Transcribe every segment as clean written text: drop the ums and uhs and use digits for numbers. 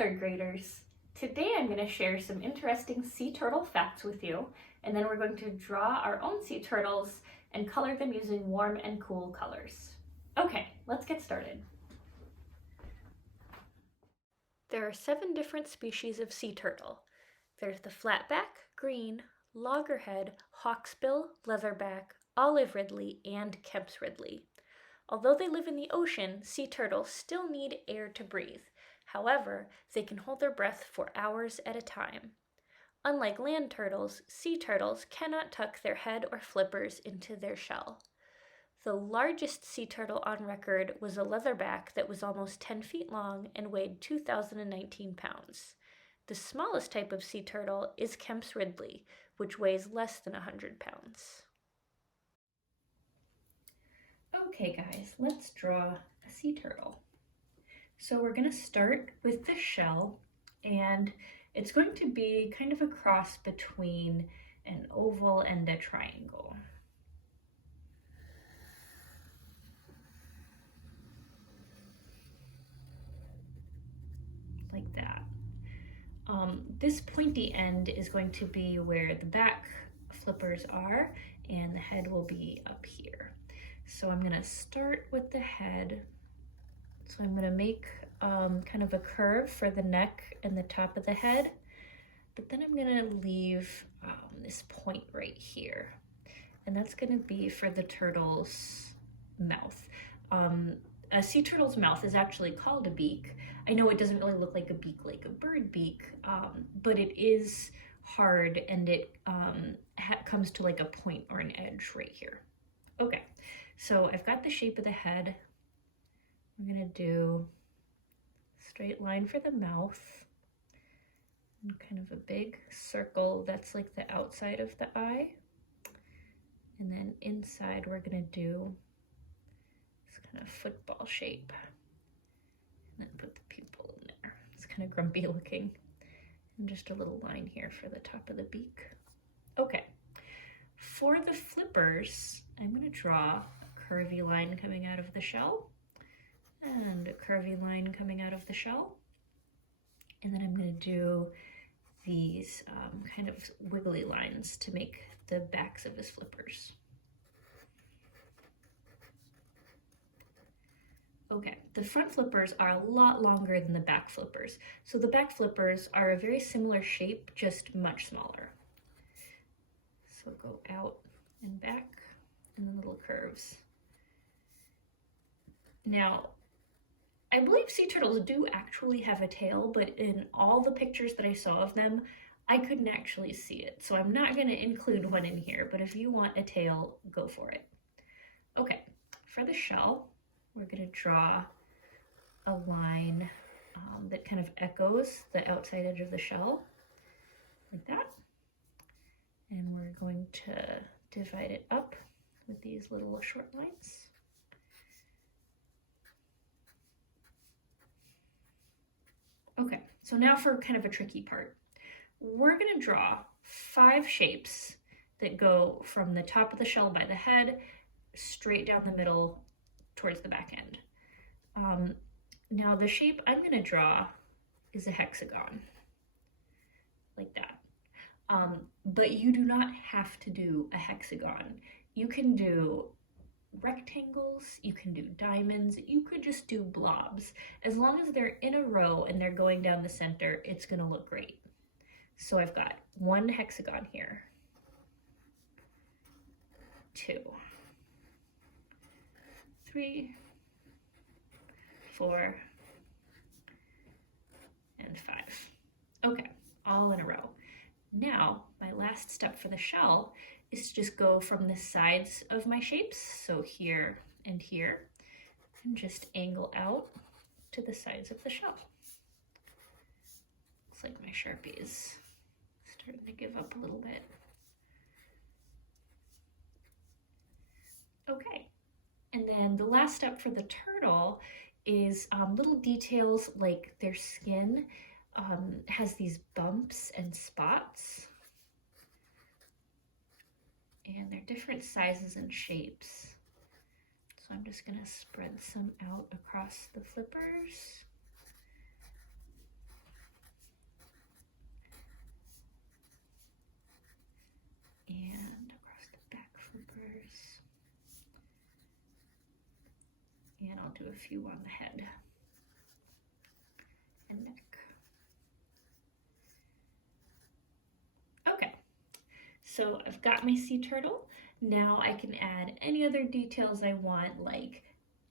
third graders. Today I'm going to share some interesting sea turtle facts with you, and then we're going to draw our own sea turtles and color them using warm and cool colors. Okay, let's get started. There are 7 different species of sea turtle. There's the flatback, green, loggerhead, hawksbill, leatherback, olive ridley, and Kemp's ridley. Although they live in the ocean, sea turtles still need air to breathe. However, they can hold their breath for hours at a time. Unlike land turtles, sea turtles cannot tuck their head or flippers into their shell. The largest sea turtle on record was a leatherback that was almost 10 feet long and weighed 2,019 pounds. The smallest type of sea turtle is Kemp's ridley, which weighs less than 100 pounds. Okay guys, let's draw a sea turtle. So we're going to start with the shell, and it's going to be kind of a cross between an oval and a triangle. Like that. This pointy end is going to be where the back flippers are, and the head will be up here. So I'm going to start with the head. So I'm going to make kind of a curve for the neck and the top of the head, but then I'm going to leave this point right here, and that's going to be for the turtle's mouth. A sea turtle's mouth is actually called a beak. I know it doesn't really look like a beak like a bird beak, but it is hard, and it comes to like a point or an edge right here. Okay, so I've got the shape of the head. I'm gonna do a straight line for the mouth, and kind of a big circle that's like the outside of the eye. And then inside we're gonna do this kind of football shape. And then put the pupil in there. It's kind of grumpy looking. And just a little line here for the top of the beak. Okay, for the flippers, I'm gonna draw a curvy line coming out of the shell, and a curvy line coming out of the shell. And then I'm going to do these kind of wiggly lines to make the backs of his flippers. Okay, the front flippers are a lot longer than the back flippers. So the back flippers are a very similar shape, just much smaller. So go out and back, and then little curves. Now, I believe sea turtles do actually have a tail, but in all the pictures that I saw of them, I couldn't actually see it. So I'm not going to include one in here, but if you want a tail, go for it. Okay, for the shell, we're going to draw a line that kind of echoes the outside edge of the shell, like that. And we're going to divide it up with these little short lines. Okay, so now for kind of a tricky part. We're going to draw 5 shapes that go from the top of the shell by the head straight down the middle towards the back end. Now the shape I'm going to draw is a hexagon, like that. But you do not have to do a hexagon. You can do rectangles, you can do diamonds, you could just do blobs. As long as they're in a row and they're going down the center, it's gonna look great. So I've got 1 hexagon here, 2, 3, 4, and 5. Okay, all in a row. Now, my last step for the shell is to just go from the sides of my shapes, so here and here, and just angle out to the sides of the shell. Looks like my Sharpie is starting to give up a little bit. Okay, and then the last step for the turtle is little details like their skin has these bumps and spots, and they're different sizes and shapes. So I'm just gonna spread some out across the flippers. do a few on the head and neck. Okay, so I've got my sea turtle. Now I can add any other details I want, like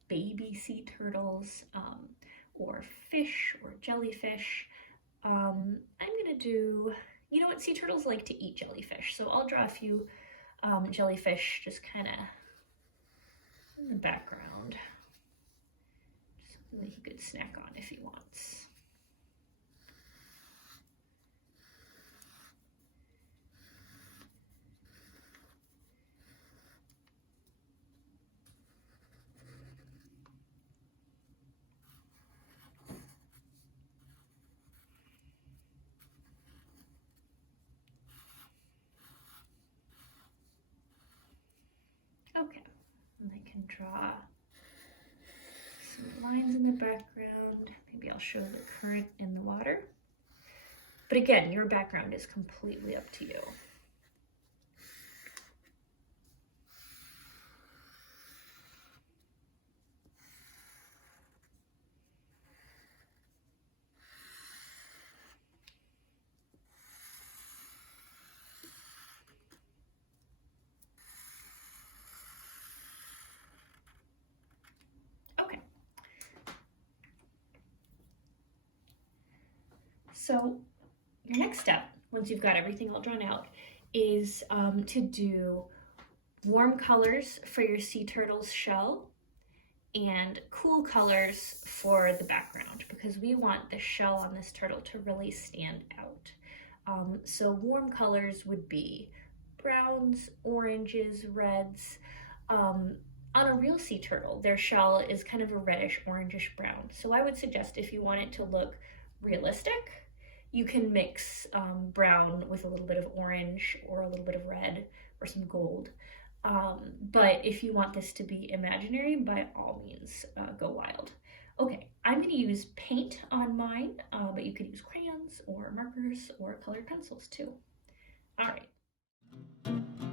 baby sea turtles, or fish or jellyfish. I'm gonna do, you know what, sea turtles like to eat jellyfish, so I'll draw a few jellyfish just kind of in the background. Something that he could snack on if he wants. Okay, and I can draw some lines in the background. Maybe I'll show the current in the water. But again, your background is completely up to you. Okay. So your next step, once you've got everything all drawn out, is to do warm colors for your sea turtle's shell and cool colors for the background, because we want the shell on this turtle to really stand out. So warm colors would be browns, oranges, reds. On a real sea turtle, their shell is kind of a reddish orangish brown. So I would suggest, if you want it to look realistic, you can mix brown with a little bit of orange or a little bit of red or some gold. But if you want this to be imaginary, by all means, go wild. Okay, I'm going to use paint on mine, but you could use crayons or markers or colored pencils too. All right.